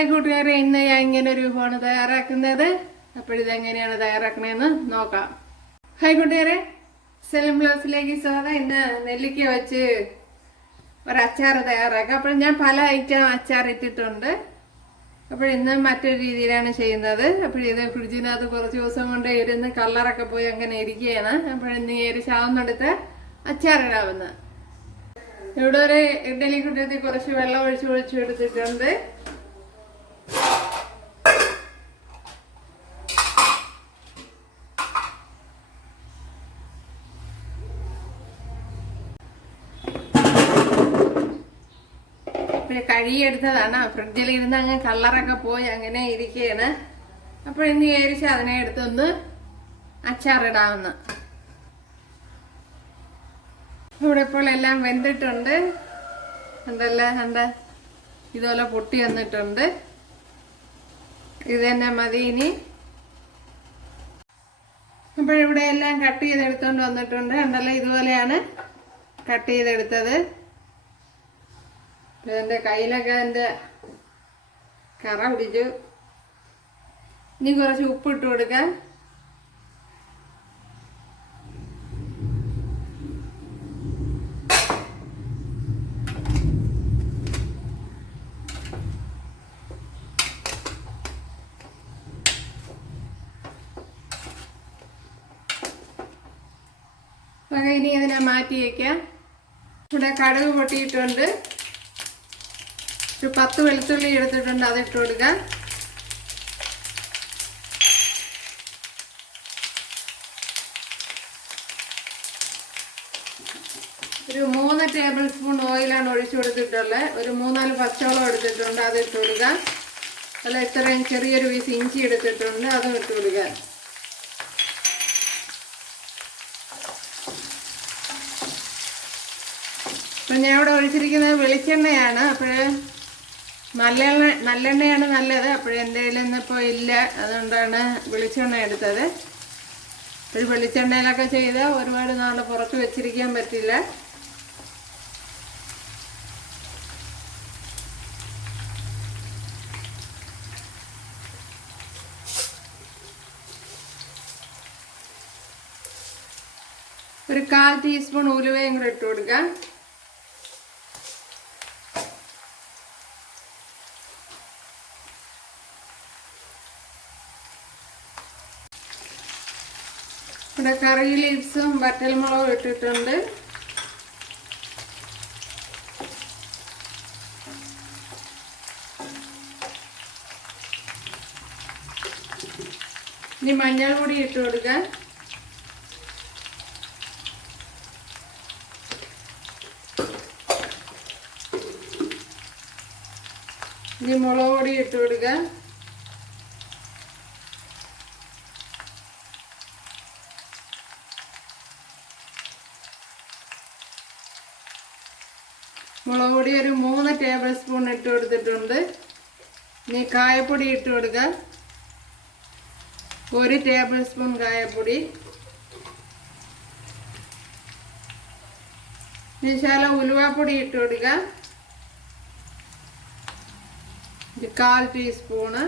Hi കൂട്ടുകാരെ, ഇന്ന് ഞാൻ ഇങ്ങനെ ഒരു വിഭവമാണ് തയ്യാറാക്കുന്നത്. അപ്പോൾ ഇതെങ്ങനെയാണ് തയ്യാറാക്കണതെന്ന് നോക്കാം. ഹായ് കൂട്ടുകാരെ, സെലം ബ്ലൗസിലേക്ക് സ്വാഗതം. ഇന്ന് നെല്ലിക്ക വെച്ച് ഒരു അച്ചാർ തയ്യാറാക്കാം. അപ്പോൾ ഞാൻ പല ഐറ്റം അച്ചാർ ഇട്ടിട്ടുണ്ട്. അപ്പോൾ ഇന്ന് മറ്റൊരു രീതിയിലാണ് ചെയ്യുന്നത്. അപ്പോൾ ഇത് ഫ്രിഡ്ജിനകത്ത് കുറച്ച് ദിവസം കൊണ്ട് ഇരുന്ന് കളറൊക്കെ പോയി അങ്ങനെ ഇരിക്കുകയാണ്. അപ്പോൾ ഇന്ന് ഈ ഒരു ശാവെന്നെടുത്ത് അച്ചാറിടാവുന്ന ഇവിടെ ഒരു ഇഡ്ഡലി കുട്ടത്തിൽ കുറച്ച് വെള്ളം ഒഴിച്ചു എടുത്തിട്ടുണ്ട്. കഴുകിയെടുത്തതാണ്. ഫ്രിഡ്ജിൽ ഇരുന്ന് അങ്ങ് കളറൊക്കെ പോയി അങ്ങനെ ഇരിക്കുകയാണ്. അപ്പോൾ ഇന്ന് വിചാരിച്ച് അതിനെ എടുത്തൊന്ന് അച്ചാറിടാവുന്ന. ഇവിടെ ഇപ്പോൾ എല്ലാം വെന്തിട്ടുണ്ട്. കണ്ട ഇതുപോലെ പൊട്ടി വന്നിട്ടുണ്ട്. ഇത് തന്നെ മതി ഇനി. അപ്പോൾ ഇവിടെ എല്ലാം കട്ട് ചെയ്തെടുത്തോണ്ട് വന്നിട്ടുണ്ട്. കണ്ടല്ലോ, ഇതുപോലെയാണ് കട്ട് ചെയ്തെടുത്തത്. എൻ്റെ കയ്യിലൊക്കെ എൻ്റെ കറ പിടിച്ചു. ഇനി കുറച്ച് ഉപ്പ് ഇട്ട് കൊടുക്കാം. ഇനി ഇതിനെ മാറ്റി വയ്ക്കാം. ഇവിടെ കടുക് പൊട്ടിയിട്ടുണ്ട്. ഒരു 10 വെളുത്തുള്ളി എടുത്തിട്ടുണ്ട്, അതിട്ട് കൊടുക്കാം. ഒരു 3 ടേബിൾ സ്പൂൺ ഓയിലാണ് ഒഴിച്ചു കൊടുത്തിട്ടുള്ളത്. ഒരു 3-4 പച്ചവളം എടുത്തിട്ടുണ്ട്, അത് ഇട്ട് കൊടുക്കാം. അല്ല, ഇത്രയും ചെറിയൊരു പീസ് ഇഞ്ചി എടുത്തിട്ടുണ്ട്, അതും ഇട്ട് കൊടുക്കാം. അപ്പം ഞാൻ ഇവിടെ ഒഴിച്ചിരിക്കുന്നത് വെളിച്ചെണ്ണയാണ്. അപ്പോൾ നല്ലെണ്ണയാണ് നല്ലത്. അപ്പോൾ എൻ്റെ കയ്യിൽ ഇന്നിപ്പോൾ ഇല്ല, അതുകൊണ്ടാണ് വെളിച്ചെണ്ണ എടുത്തത്. ഒരു വെളിച്ചെണ്ണയിലൊക്കെ ചെയ്താൽ ഒരുപാട് നാൾ പുറത്ത് വെച്ചിരിക്കാൻ പറ്റില്ല. ഒരു 1/4 ടീസ്പൂൺ ഉലുവയും കൂടെ ഇട്ട് കൊടുക്കാം. ഇവിടെ കറി ലീവ്സും വറ്റൽമുളകും ഇട്ടിട്ടുണ്ട്. ഇനി മഞ്ഞൾ പൊടി ഇട്ട് കൊടുക്കാം. ഇനി മുളക് പൊടി ഇട്ട് കൊടുക്കാം. മുളക് പൊടി ഒരു 3 ടേബിൾ സ്പൂൺ ഇട്ട് കൊടുത്തിട്ടുണ്ട്. ഇനി കായപ്പൊടി ഇട്ട് കൊടുക്കുക. 1 ടേബിൾ സ്പൂൺ കായപ്പൊടി. ഇനി ശകലം ഉലുവാപ്പൊടി ഇട്ട് കൊടുക്കുക. 1/4 ടീസ്പൂണ്.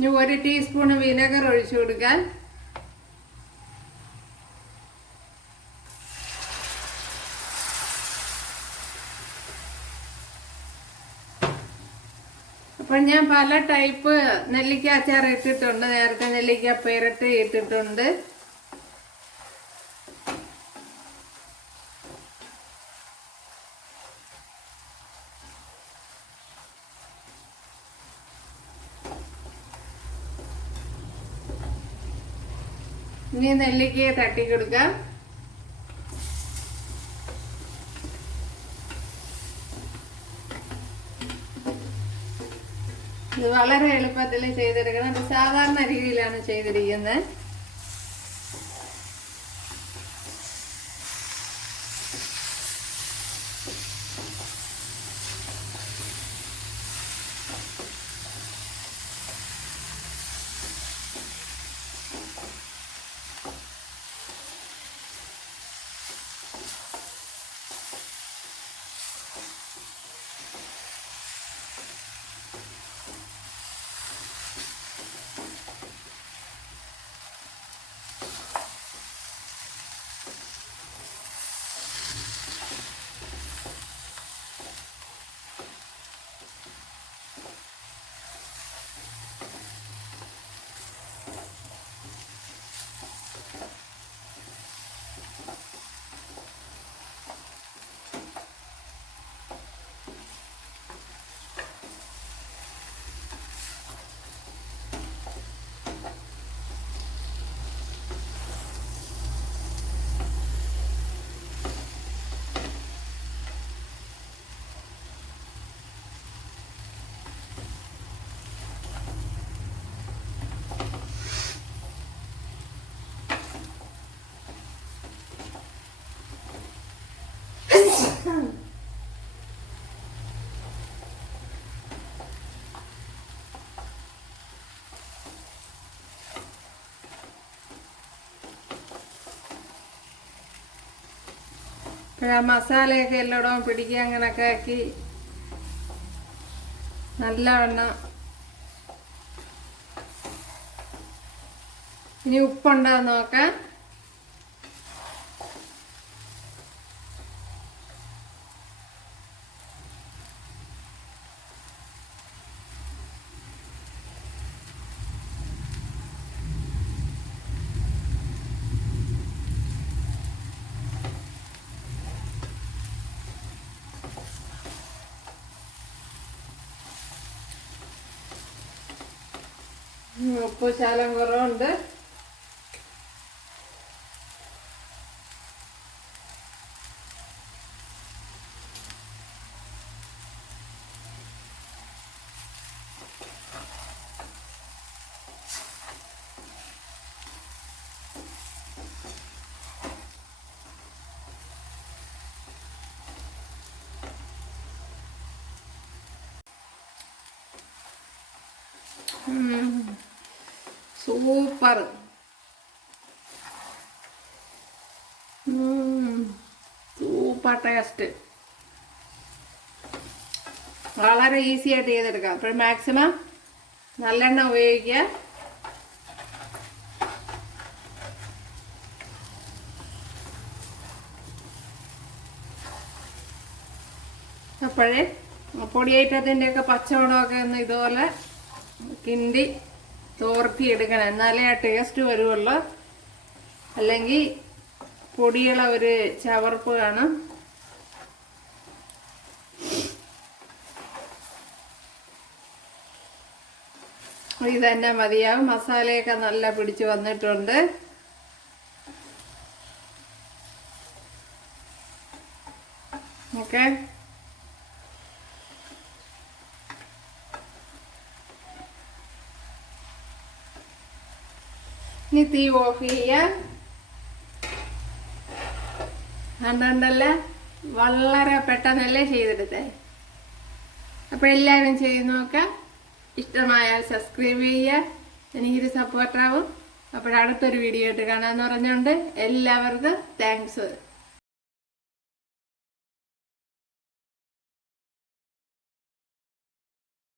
ഇനി 1 ടീസ്പൂൺ വിനെഗർ ഒഴിച്ചു കൊടുക്കാൻ. അപ്പം ഞാൻ പല ടൈപ്പ് നെല്ലിക്ക അച്ചാർ ഇട്ടിട്ടുണ്ട്. നേരത്തെ നെല്ലിക്ക പെരട്ട് ഇട്ടിട്ടുണ്ട്. ഇനി നെല്ലിക്കയെ തട്ടി കൊടുക്കാം. ഇത് വളരെ എളുപ്പത്തിൽ ചെയ്തെടുക്കണം. ഇത് സാധാരണ രീതിയിലാണ് ചെയ്തിരിക്കുന്നത്. മസാലയൊക്കെ എല്ലായിടവും പിടിക്കുക അങ്ങനെയൊക്കെ ആക്കി നല്ലവണ്ണം. ഇനി ഉപ്പുണ്ടാന്ന് നോക്കാം. ഉപ്പ് ശകലം കുറവുണ്ട്. സൂപ്പർ. Super taste. വളരെ ഈസി ആയിട്ട് ചെയ്തെടുക്കാം. അപ്പോൾ മാക്സിമം നല്ലെണ്ണ ഉപയോഗിക്കുക. അപ്പോഴേ പൊടിയേറ്റത്തിൻ്റെയൊക്കെ പച്ചവടമൊക്കെ ഒന്ന് ഇതുപോലെ കിണ്ടി തോർത്തി എടുക്കണം. എന്നാലേ ആ ടേസ്റ്റ് വരുള്ളൂ. അല്ലെങ്കിൽ പൊടിയുള്ള ഒരു ചവർപ്പ് കാണും. ഇതന്നെ മതിയാവും. മസാലയൊക്കെ നല്ല പിടിച്ച് വന്നിട്ടുണ്ട്. ഓക്കെ, ഇനി തീ ഓഫ് ചെയ്യാം. കണ്ടല്ല, വളരെ പെട്ടെന്നല്ലേ ചെയ്തെടുത്തേ. അപ്പോൾ എല്ലാവരും ചെയ്ത് നോക്കാം. ഇഷ്ടമായാൽ സബ്സ്ക്രൈബ് ചെയ്യുക. എനിക്കൊരു സപ്പോർട്ടാവും. അപ്പോൾ അടുത്തൊരു വീഡിയോ ആയിട്ട് കാണാമെന്ന് പറഞ്ഞുകൊണ്ട് എല്ലാവർക്കും താങ്ക്സ്.